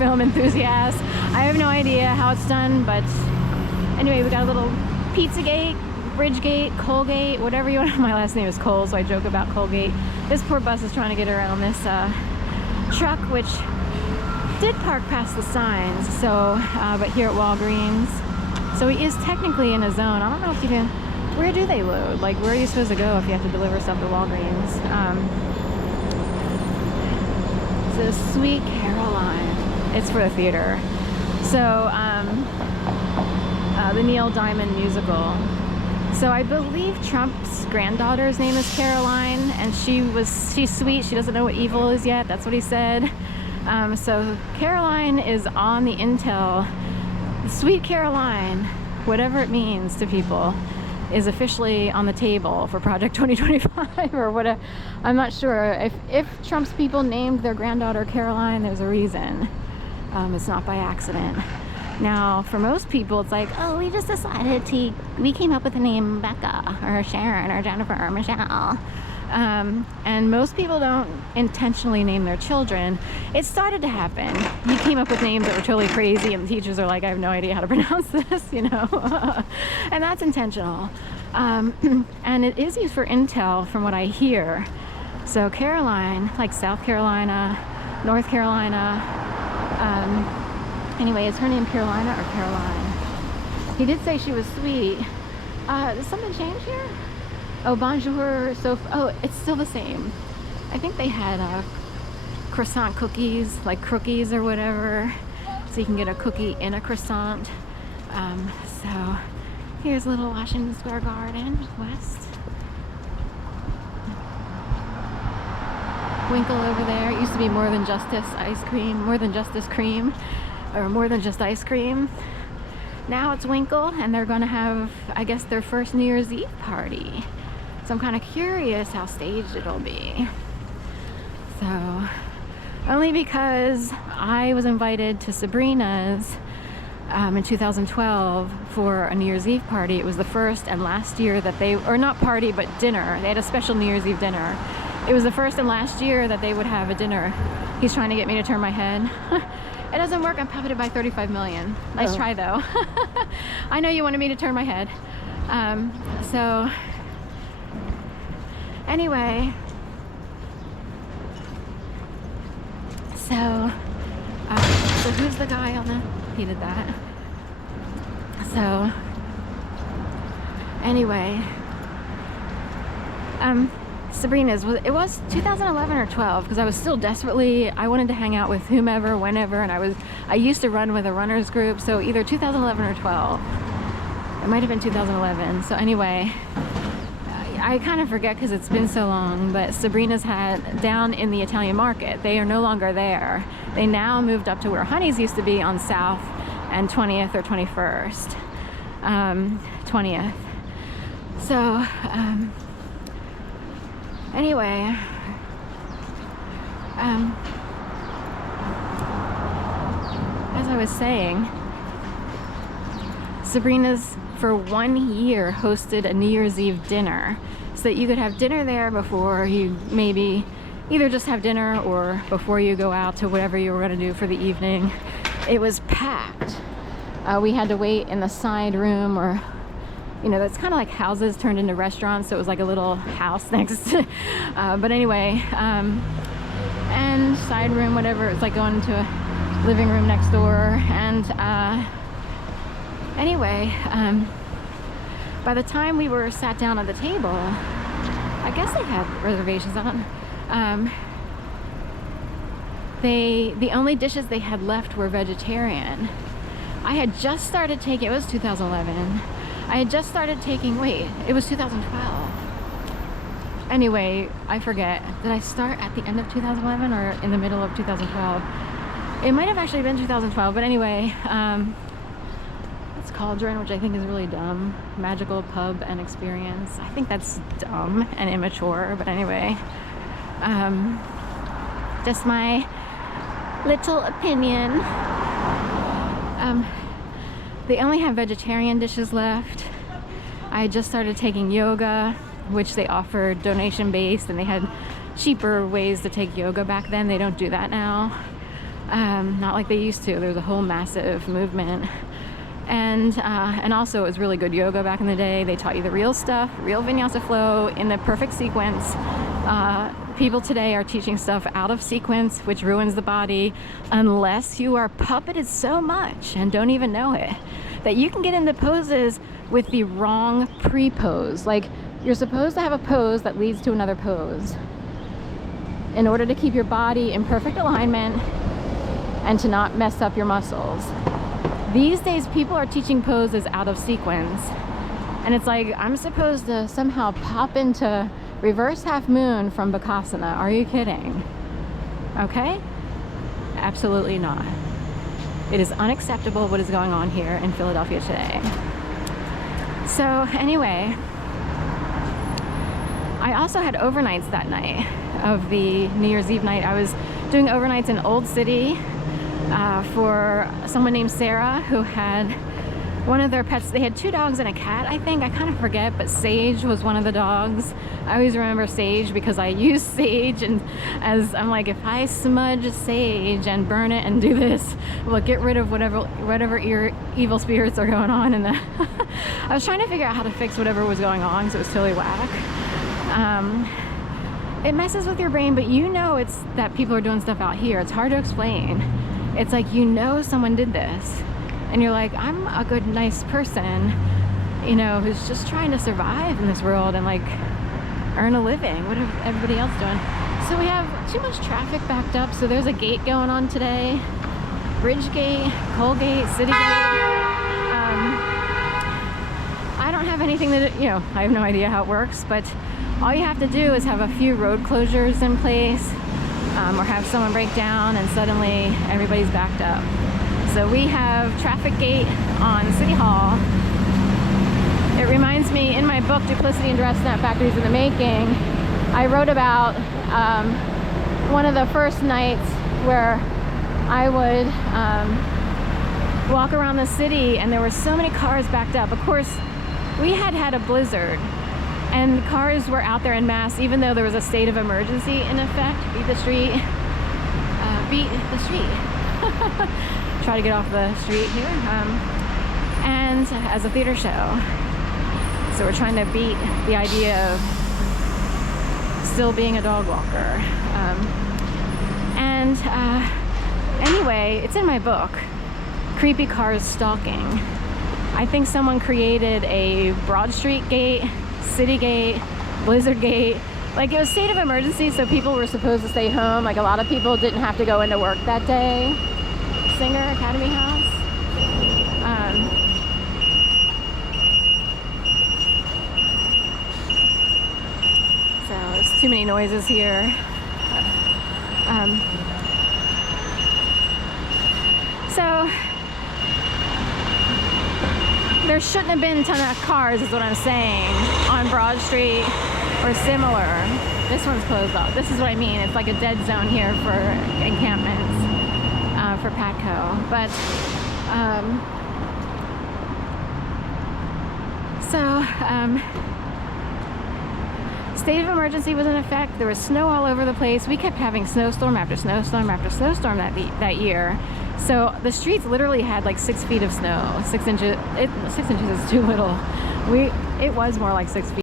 film enthusiast. I have no idea how it's done, but anyway, we got a little Pizzagate, Bridgegate, Colgate, whatever you want. My last name is Cole, so I joke about Colgate. This poor bus is trying to get around this truck, which did park past the signs, so but here at Walgreens, so he is technically in a zone. I don't know if you can, where do they load? Like, where are you supposed to go if you have to deliver stuff to Walgreens? So Sweet Caroline, it's for the theater. So the Neil Diamond musical. So I believe Trump's granddaughter's name is Caroline, and she's sweet. She doesn't know what evil is yet. That's what he said. So Caroline is on the intel. Sweet Caroline, whatever it means to people, is officially on the table for Project 2025 or whatever. I'm not sure. If Trump's people named their granddaughter Caroline, there's a reason. It's not by accident. Now, for most people, it's like, oh, we just decided we came up with the name Becca or Sharon or Jennifer or Michelle. And most people don't intentionally name their children. It started to happen. You came up with names that were totally crazy, and the teachers are like, I have no idea how to pronounce this, you know. And that's intentional. And it is used for intel, from what I hear. So Caroline, like South Carolina, North Carolina. Anyway, is her name Carolina or Caroline? He did say she was sweet. Did something change here? Oh, bonjour. So, oh, it's still the same. I think they had croissant cookies, like crookies or whatever. So you can get a cookie in a croissant. So here's little Washington Square Garden, West. Winkle over there. It used to be More Than Justice ice cream, More Than Justice cream, or More Than Just ice cream. Now it's Winkle, and they're gonna have, I guess, their first New Year's Eve party. So I'm kind of curious how staged it'll be. So, only because I was invited to Sabrina's in 2012 for a New Year's Eve party. It was the first and last year that they, or not party, but dinner. They had a special New Year's Eve dinner. It was the first and last year that they would have a dinner. He's trying to get me to turn my head. It doesn't work. I'm puppeted by 35 million. Nice try, though. I know you wanted me to turn my head. So anyway, so who's the guy on the, he did that. So anyway, Sabrina's, it was 2011 or 12, because I was still desperately, I wanted to hang out with whomever, whenever, and I used to run with a runners group, so either 2011 or 12. It might have been 2011. So anyway, I kind of forget because it's been so long, but Sabrina's had down in the Italian market. They are no longer there. They now moved up to where Honey's used to be on South and 20th or 21st. 20th. So, anyway, as I was saying, Sabrina's for 1 year hosted a New Year's Eve dinner, so that you could have dinner there before you maybe either just have dinner or before you go out to whatever you were going to do for the evening. It was packed. We had to wait in the side room, or you know, that's kind of like houses turned into restaurants, so it was like a little house next to, but anyway, and side room, whatever, it's like going to a living room next door. And anyway, by the time we were sat down at the table, I guess they had reservations on. The only dishes they had left were vegetarian. I had just started taking, it was 2011. I had just started taking, wait, it was 2012. Anyway, I forget. Did I start at the end of 2011 or in the middle of 2012? It might have actually been 2012, but anyway, it's Cauldron, which I think is really dumb. Magical pub and experience. I think that's dumb and immature, but anyway. Just my little opinion. They only have vegetarian dishes left. I had just started taking yoga, which they offered donation based, and they had cheaper ways to take yoga back then. They don't do that now. not like they used to. There was a whole massive movement. And also it was really good yoga back in the day. They taught you the real stuff, real vinyasa flow in the perfect sequence. People today are teaching stuff out of sequence, which ruins the body, unless you are puppeted so much and don't even know it, that you can get into poses with the wrong pre-pose. Like, you're supposed to have a pose that leads to another pose in order to keep your body in perfect alignment and to not mess up your muscles. These days, people are teaching poses out of sequence. And it's like, I'm supposed to somehow pop into reverse half moon from Bakasana. Are you kidding? Okay? Absolutely not. It is unacceptable what is going on here in Philadelphia today. So anyway, I also had overnights that night of the New Year's Eve night. I was doing overnights in Old City for someone named Sarah, who had one of their pets. They had 2 dogs and a cat, I think. I kind of forget, but Sage was one of the dogs. I always remember Sage because I use sage, and as I'm like, if I smudge sage and burn it and do this, well, get rid of whatever evil spirits are going on in the I was trying to figure out how to fix whatever was going on, because it was totally whack. It messes with your brain, but you know it's that people are doing stuff out here. It's hard to explain. It's like, you know, someone did this, and you're like, I'm a good, nice person, you know, who's just trying to survive in this world and like earn a living. What is everybody else doing? So we have too much traffic backed up. So there's a gate going on today. Bridge Gate, Colgate, City Gate. I don't have anything that, you know, I have no idea how it works, but all you have to do is have a few road closures in place, or have someone break down and suddenly everybody's backed up. So we have traffic gate on City Hall. It reminds me, in my book, Duplicity and Dress Snap Factories in the Making, I wrote about one of the first nights where I would walk around the city and there were so many cars backed up. Of course, we had a blizzard and cars were out there en masse, even though there was a state of emergency in effect. Beat the street. Beat the street. Try to get off the street here. And as a theater show. So we're trying to beat the idea of still being a dog walker. Anyway, it's in my book, Creepy Cars Stalking. I think someone created a Broad Street gate, City Gate, Blizzard Gate. Like, it was state of emergency, so people were supposed to stay home. Like, a lot of people didn't have to go into work that day. Singer, Academy House. So there's too many noises here. So there shouldn't have been a ton of cars, is what I'm saying, on Broad Street or similar. This one's closed off. This is what I mean. It's like a dead zone here for encampments, for Patco. But state of emergency was in effect. There was snow all over the place. We kept having snowstorm after snowstorm after snowstorm that year. So the streets literally had like 6 feet of snow. 6 inches. 6 inches is too little. It was more like 6 feet.